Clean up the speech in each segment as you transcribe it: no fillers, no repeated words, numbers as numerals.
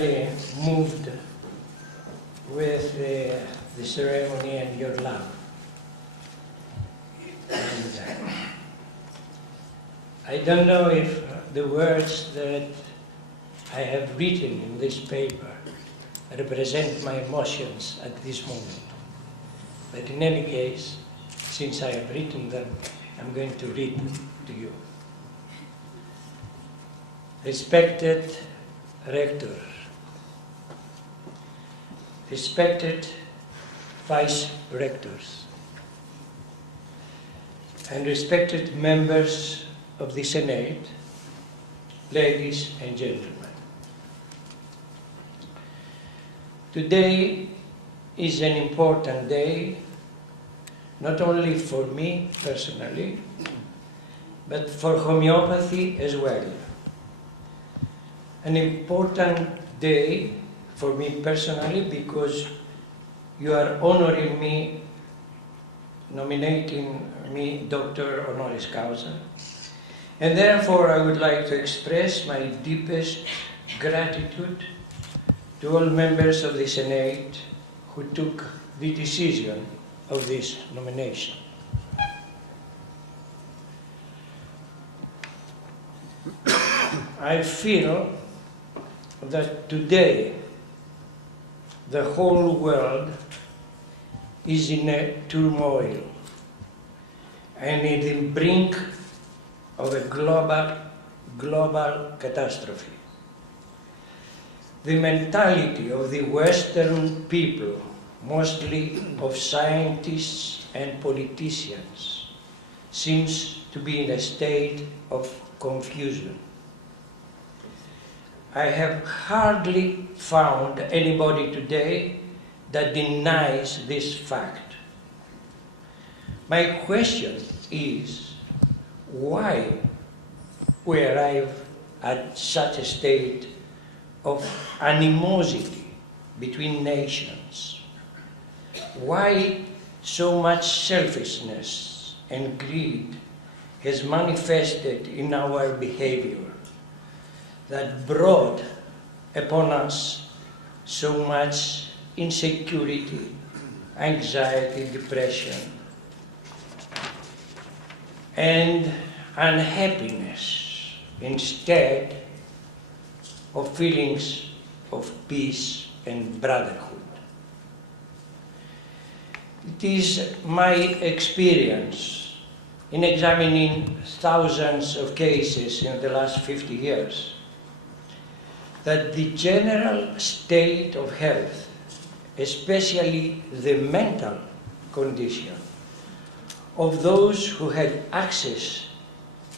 really moved with the ceremony and your love. And I don't know if the words that I have written in this paper represent my emotions at this moment. But in any case, since I have written them, I'm going to read them to you. Respected Rector, respected Vice Rectors, and respected members of the Senate, ladies and gentlemen. Today is an important day, not only for me personally, but for homeopathy as well. An important day for me personally because you are honoring me, nominating me Dr. Honoris Causa, and therefore I would like to express my deepest gratitude to all members of the Senate who took the decision of this nomination. I feel that today the whole world is in a turmoil and in the brink of a global catastrophe. The mentality of the Western people, mostly of scientists and politicians, seems to be in a state of confusion. I have hardly found anybody today that denies this fact. My question is, why we arrive at such a state of animosity between nations? Why so much selfishness and greed has manifested in our behavior that brought upon us so much insecurity, anxiety, depression, and unhappiness instead of feelings of peace and brotherhood? It is my experience in examining thousands of cases in the last 50 years that the general state of health, especially the mental condition of those who had access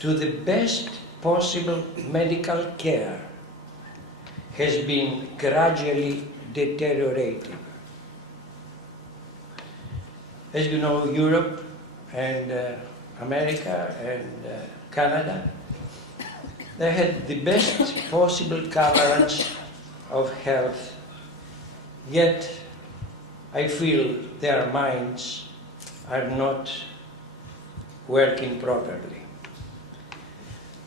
to the best possible medical care, has been gradually deteriorating. As you know, Europe and America and Canada, they had the best possible coverage of health, yet I feel their minds are not working properly.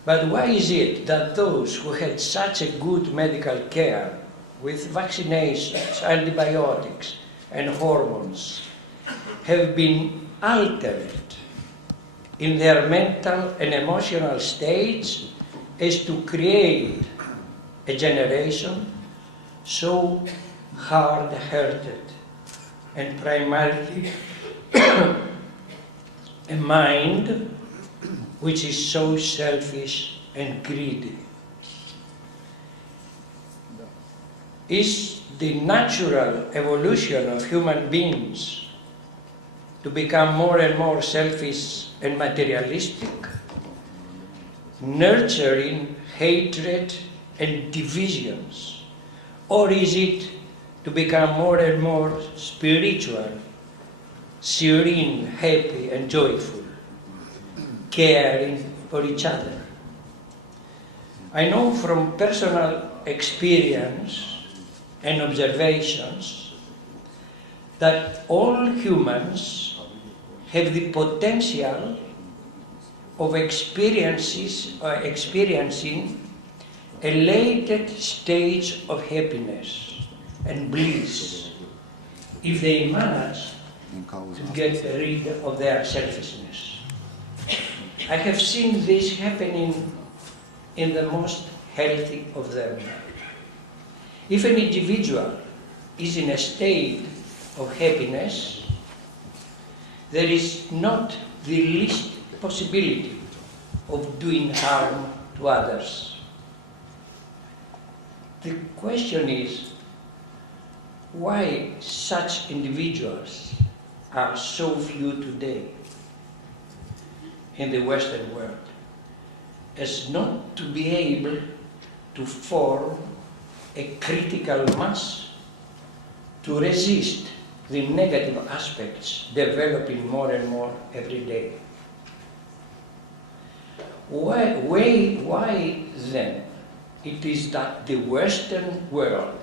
But why is it that those who had such a good medical care with vaccinations, antibiotics, and hormones have been altered in their mental and emotional states as to create a generation so hard-hearted and primarily a mind which is so selfish and greedy? Is the natural evolution of human beings to become more and more selfish and materialistic, nurturing hatred and divisions? Or is it to become more and more spiritual, serene, happy and joyful, caring for each other? I know from personal experience and observations that all humans have the potential of experiencing elated stage of happiness and bliss if they manage to get rid of their selfishness. I have seen this happening in the most healthy of them. If an individual is in a state of happiness, there is not the least possibility of doing harm to others. The question is, why such individuals are so few today in the Western world, as not to be able to form a critical mass to resist the negative aspects developing more and more every day. Why then it is that the Western world,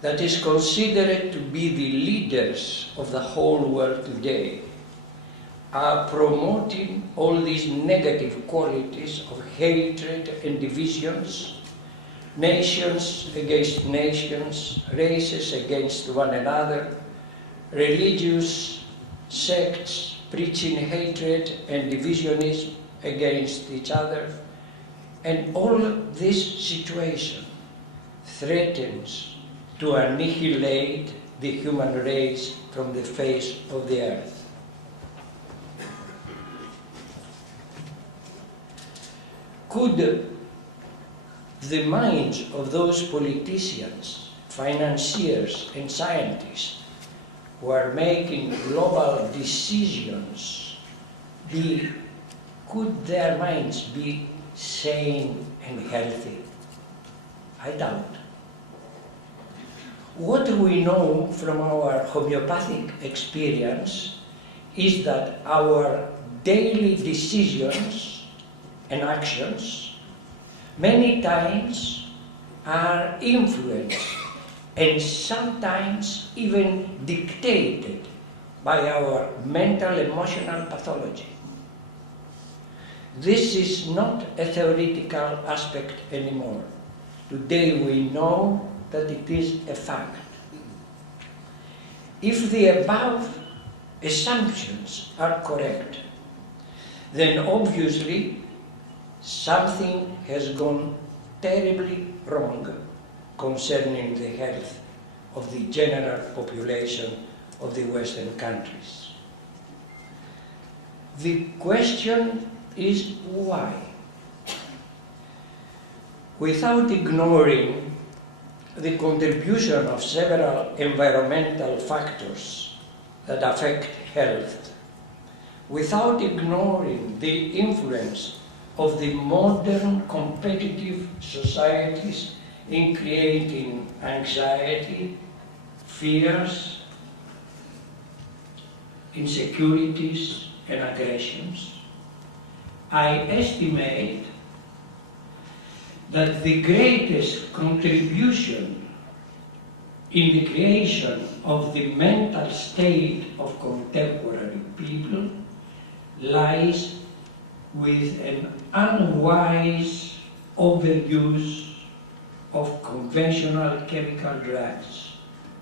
that is considered to be the leaders of the whole world today, are promoting all these negative qualities of hatred and divisions, nations against nations, races against one another, religious sects preaching hatred and divisionism against each other, and all this situation threatens to annihilate the human race from the face of the earth. Could the minds of those politicians, financiers, and scientists who are making global decisions could their minds be sane and healthy? I doubt. What we know from our homeopathic experience is that our daily decisions and actions many times are influenced and sometimes even dictated by our mental emotional pathology. This is not a theoretical aspect anymore. Today we know that it is a fact. If the above assumptions are correct, then obviously something has gone terribly wrong concerning the health of the general population of the Western countries. The question is why? Without ignoring the contribution of several environmental factors that affect health, without ignoring the influence of the modern competitive societies in creating anxiety, fears, insecurities, and aggressions, I estimate that the greatest contribution in the creation of the mental state of contemporary people lies with an unwise overuse of conventional chemical drugs,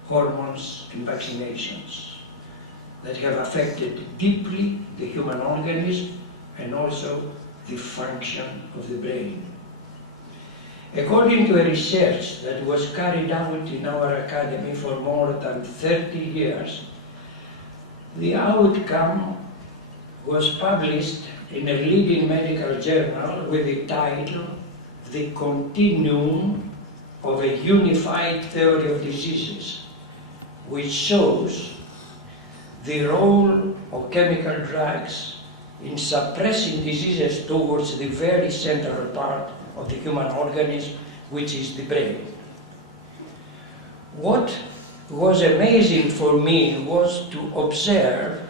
hormones, and vaccinations that have affected deeply the human organism and also the function of the brain. According to a research that was carried out in our academy for more than 30 years, the outcome was published in a leading medical journal with the title "The Continuum of a Unified Theory of Diseases," which shows the role of chemical drugs in suppressing diseases towards the very central part of the human organism, which is the brain. What was amazing for me was to observe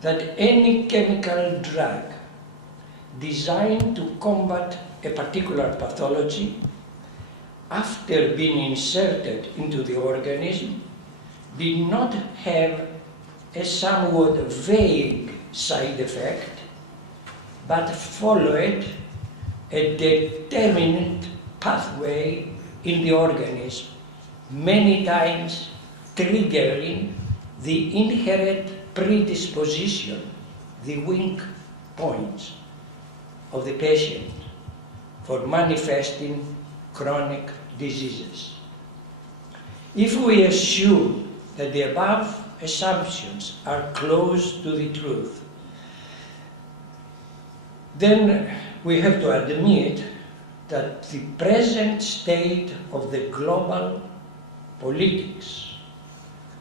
that any chemical drug designed to combat a particular pathology, after being inserted into the organism, did not have a somewhat vague side effect, but followed a determined pathway in the organism, many times triggering the inherent predisposition, the weak points of the patient for manifesting chronic diseases. If we assume that the above assumptions are close to the truth, then we have to admit that the present state of the global politics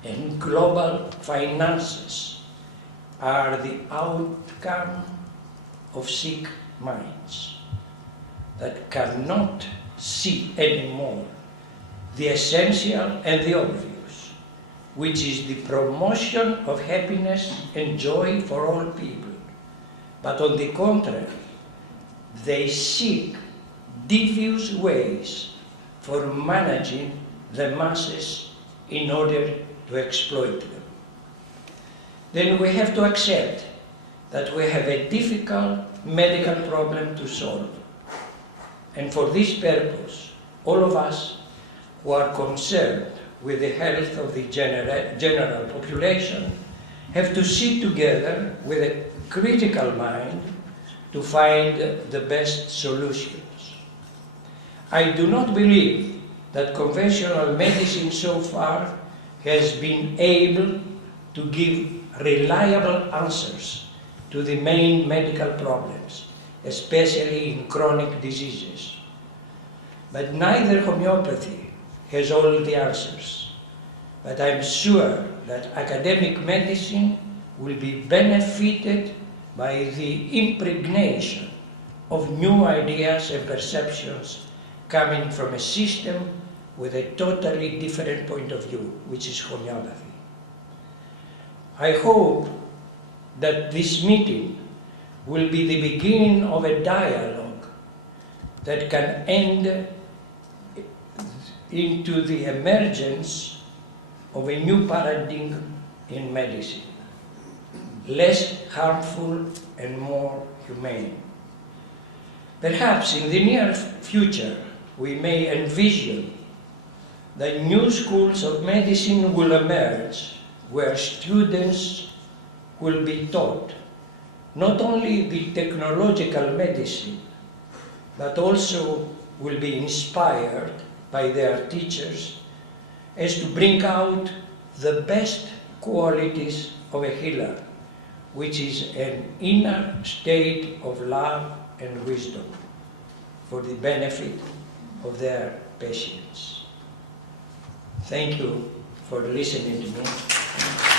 and global finances are the outcome of sick minds that cannot see anymore the essential and the obvious, which is the promotion of happiness and joy for all people. But on the contrary, they seek devious ways for managing the masses in order to exploit them. Then we have to accept that we have a difficult medical problem to solve. And for this purpose, all of us who are concerned with the health of the general population have to sit together with a critical mind to find the best solutions. I do not believe that conventional medicine so far has been able to give reliable answers to the main medical problems, especially in chronic diseases. But neither homeopathy has all the answers. But I'm sure that academic medicine will be benefited by the impregnation of new ideas and perceptions coming from a system with a totally different point of view, which is homeopathy. I hope that this meeting will be the beginning of a dialogue that can end into the emergence of a new paradigm in medicine, less harmful and more humane. Perhaps in the near future, we may envision that new schools of medicine will emerge where students will be taught not only the technological medicine, but also will be inspired by their teachers as to bring out the best qualities of a healer, which is an inner state of love and wisdom for the benefit of their patients. Thank you for listening to me.